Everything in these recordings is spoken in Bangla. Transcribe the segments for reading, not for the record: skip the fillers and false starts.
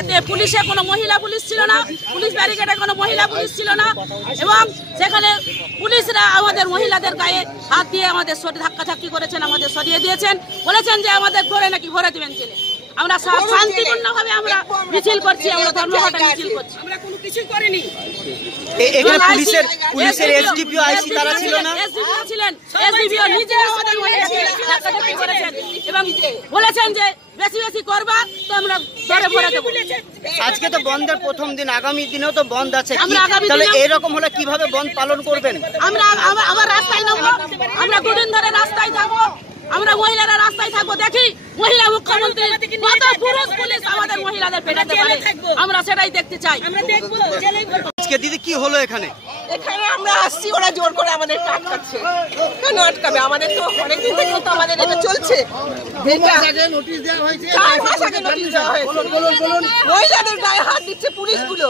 এতে পুলিশে কোনো মহিলা পুলিশ ছিল না, পুলিশ ব্যারিকেডে কোনো মহিলা পুলিশ ছিল না, এবং সেখানে পুলিশরা আমাদের মহিলাদের গায়ে হাত দিয়ে আমাদের ধাক্কাধাক্কি করেছেন, আমাদের সরিয়ে দিয়েছেন, বলেছেন যে আমাদের ধরে নাকি ভরে দিবেন জেলে। আমরা শান্তিপূর্ণভাবে আমরা মিছিল করছি, আমরা ধর্মঘট মিছিল করছি, আমরা কোনো কিছু করিনি। এখানে পুলিশের এসডিপিও আইসি তারা ছিল না, এসডিপিও ছিলেন, এসডিপিও নিজে আমাদের মহিলাদের ধাক্কাধাক্কি করেছেন এবং বলেছেন যে বেশি বেশি করবা তো আমরা ধরে ভরে দেব। আজকে তো বন্ধের প্রথম দিন, আগামী দিনেও তো বন্ধ আছে, তাহলে এরকম হলে কিভাবে বন্ধ পালন করবেন? আমরা আবার রাস্তায় নামবো, আমরা দুদিন ধরে রাস্তায় থাকবো, আমরা মহিলারা রাস্তায় থাকবো। দেখি মহিলা মুখ্যমন্ত্রী কত পুরুষ পুলিশ আমাদের মহিলাদের পেটাতে পারে, আমরা সেটাই দেখতে চাই। আজকে দিদি কি হলো এখানে? এখানে আমরা আসছি, ওরা জোর করে আমাদের আটকাচ্ছে। কেন আটকাবে? আমাদের তো অনেকদিন থেকে তো আমাদের এটা চলছে। মহিলাদের গায়ে হাত দিচ্ছে পুলিশগুলো,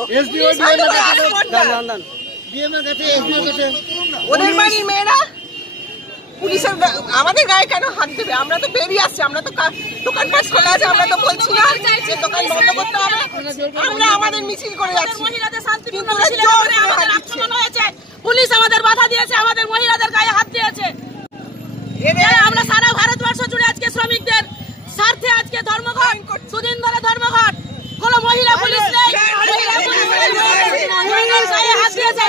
ওদের বাড়ির মেয়েরা পুলিশের আমাদের গায়ে কেন হাত দেবে? আমরা তো বেরিয়ে আসছি, আমরা তো দোকানপাট খোলা আছে, আমরা তো বলছি না যে দোকান বন্ধ করতে হবে, আমরা আমাদের মিছিল করে যাচ্ছি। মহিলাদের শান্তিপূর্ণ মিছিলের উপরে আমাদের আক্রমণ হয়েছে, পুলিশ আমাদের বাধা দিয়েছে, আমাদের মহিলাদের গায়ে হাত দিয়েছে। আমরা সারা ভারতবর্ষ জুড়ে আজকে শ্রমিকদের স্বার্থে আজকে ধর্মঘট, দুদিন ধরে ধর্মঘট, কোন মহিলা পুলিশ নেই, গায়ে হাত দিয়েছে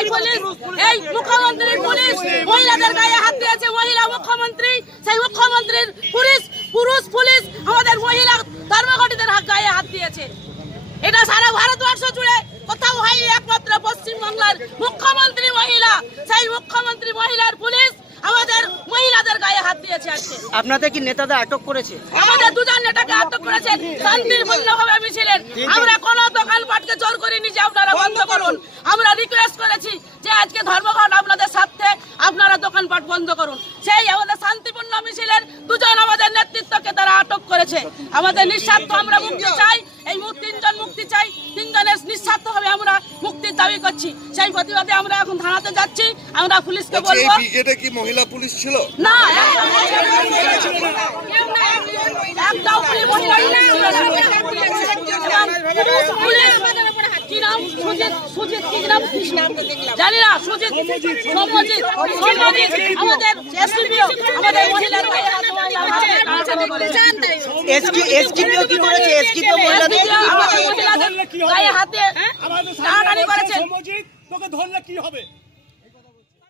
এই মুখ্যমন্ত্রীর পুলিশ, মহিলাদের গায়ে হাত দিয়েছে মহিলা মুখ্যমন্ত্রী, সেই মুখ্যমন্ত্রীর পুরুষ পুলিশ আমাদের মহিলা ধর্মঘটীদের গায়ে হাত দিয়েছে। এটা সারা ভারতবর্ষ জুড়ে কোথাও হয়নি, একমাত্র পশ্চিমবাংলার মুখ্যমন্ত্রী মহিলা, সেই মুখ্যমন্ত্রী মহিলার পুলিশ আমাদের মহিলাদের গায়ে হাত দিয়েছে। আজকে আপনাদের কি নেতাদের আটক করেছে? আমাদের দুজন নেতাকে আটক করেছেন শান্তিপূর্ণভাবে মিছিলের। আমরা কোন দোকানপাটকে জোর করিনি যে আপনারা বন্ধ করুন, আমরা রিকোয়েস্ট করেছি যে আজকে ধর্মঘট আপনাদের স্বার্থে, আপনারা দোকানপাট বন্ধ করুন। সেই আমাদের শান্তিপূর্ণ মিছিলের দুজন আমাদের নেতৃত্বকে তারা আটক করেছে। আমাদের নিঃস্বার্থ আমরা মুক্তি চাই, এই তিনজন মুক্তি চাই, তিনজনের নিঃস্বার্থভাবে আমরা মুক্তির দাবি করছি। সেই প্রতিবাদে আমরা এখন থানাতে যাচ্ছি, আমরা পুলিশকে বলবো। এটা কি মহিলা পুলিশ ছিল? না, একটাও মহিলা কি নাম? সুজিত কি নাম জানি না, সুজিত সৌম্যজিৎ আমাদের এসডিপিও আমাদের মহিলার গায়ে হাতে টানাটানি করেছে। তোকে ধরলে কি হবে?